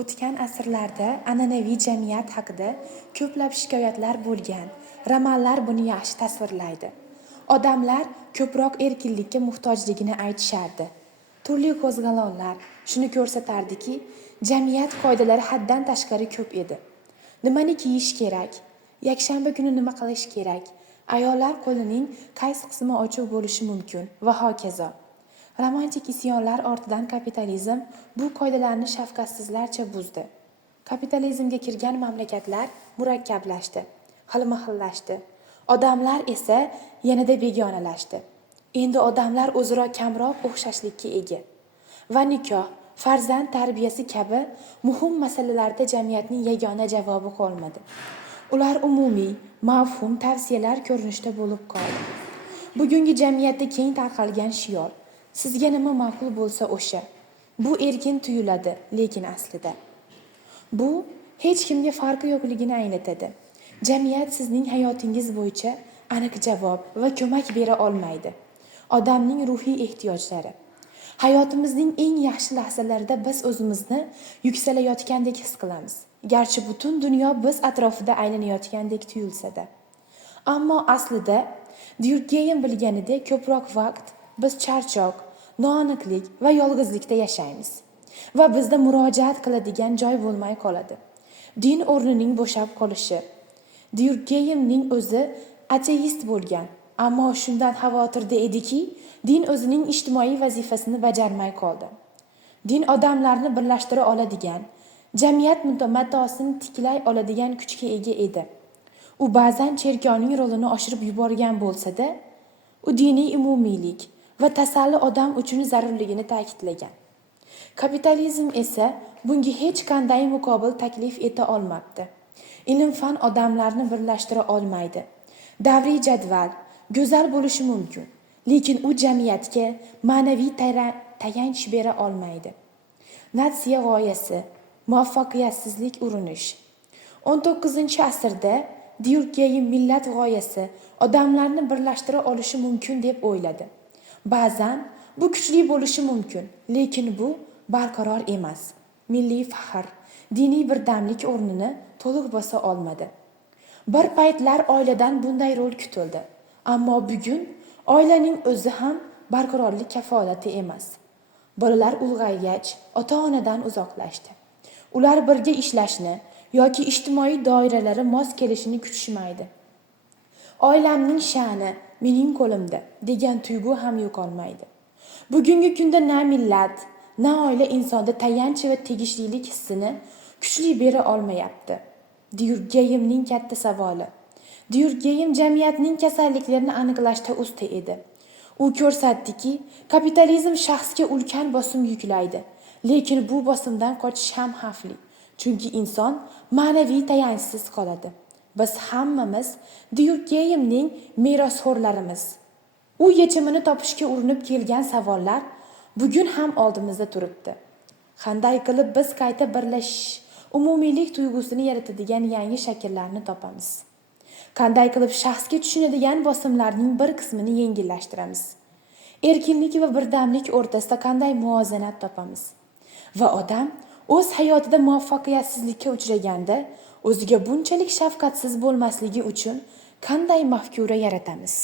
O'tgan asrlarda an'anaviy jamiyat haqida ko'plab shikoyatlar bo'lgan. Romanlar buni yaxshi tasvirlaydi. Odamlar ko'proq erkinlikka muhtojligini aytishardi. Turli qo'zg'olonlar shuni ko'rsatardiki, jamiyat qoidalari haddan tashqari ko'p edi. Nimani kiyish kerak? Yakshanba kuni nima qilish kerak? Ayollar qo'lining qaysi qismi ochiq bo'lishi mumkin va hokazo. Romantik isyonlar ortidan kapitalizm bu qoidalarni shafqatsizlarcha buzdi. Kapitalizmga kirgan mamlakatlar murakkablashdi, xilma-xillashdi. Odamlar esa yanada begonalashdi. Endi odamlar o'zaro kamroq o'xshashlikka ega. Va nikoh, farzand tarbiyasi kabi muhim masalalarda jamiyatning yagona javobi qolmadi. Ular umumiy, mavhum tavsiyalar ko'rinishida bo'lib qoldi. Bugungi jamiyatda keng tarqalgan shior sizga nima ma'qul bo'lsa o'sha. Bu erkin tuyuladi, lekin aslida bu hech kimga farqi yo'qligini anglatadi. Jamiyat sizning hayotingiz bo'yicha aniq javob va ko'mak bera olmaydi. Odamning ruhiy ehtiyojlari. Hayotimizning eng yaxshi lahzalarida biz o'zimizni yuksalayotgandek his qilamiz. Garchi butun dunyo biz atrofida aylanayotgandek tuyulsa-da. Ammo aslida Durkheim bilganidek ko'proq vaqt biz charchoq, noaniqlik va yolg'izlikda yashaymiz. Va bizda murojaat qiladigan joy bo'lmay qoladi. Din o'rnining bo'shab qolishi. Durkheimning o'zi ateist bo'lgan, ammo shundan xavotirda ediki, din o'zining ijtimoiy vazifasini bajarmay qoldi. Din odamlarni birlashtira oladigan, jamiyat matosini tiklay oladigan kuchga ega edi. U ba'zan cherkovning rolini oshirib yuborgan bo'lsa-da, u diniy umumiylik va tasalli odam uchun zarurligini ta'kidlagan. Kapitalizm esa bunga hech qanday muqobil taklif eta olmabdi. Ilm-fan odamlarni birlashtira olmaydi. Davriy jadval go'zal bo'lishi mumkin, lekin u jamiyatga ma'naviy tayanch bera olmaydi. Natsiya g'oyasi, muvaffaqiyatsizlik urinish. 19-asrda Durkheim millat g'oyasi odamlarni birlashtira olishi mumkin deb o'yladi. Ba'zan bu kuchli bo'lishi mumkin, lekin bu barqaror emas. Milliy faxr, diniy birdamlik o'rnini to'liq bosa olmadi. Bir paytlar oiladan bunday rol kutildi, ammo bugun oilaning o'zi ham barqarorlik kafolati emas. Bolalar ulg'aygach, ota-onadan uzoqlashdi. Ular birga ishlashni yoki ijtimoiy doiralari mos kelishini kutishmaydi. Oilamning sha'ni mening qo'limda degan tuyg'u ham yo'qolmaydi. Bugungi kunda na millat, na oila insonda tayanch va tegishlilik hissini kuchli bera olmayapti. Durkheimning katta savoli. Durkheim jamiyatning kasalliklarini aniqlashda usta edi. U ko'rsatdiki, kapitalizm shaxsga ulkan bosim yuklaydi, lekin bu bosimdan qochish ham xavfli, chunki inson ma'naviy tayanchsiz qoladi. Biz hammamiz Durkheimning merosxo'rlarimiz. U yechimini topishga urinib kelgan savollar bugun ham oldimizda turibdi. Qanday qilib biz qayta birlashish, umumiylik tuyg'usini yaratadigan yangi shakllarni topamiz? Qanday qilib shaxsga tushunadigan bosimlarning bir qismini yengillashtiramiz? Erkinlik va birdamlik o'rtasida qanday muvozanat topamiz? Va odam o'z hayotida muvaffaqiyatsizlikka uchraganda o'ziga bunchalik shafqatsiz bo'lmasligi uchun qanday mafkura yaratamiz?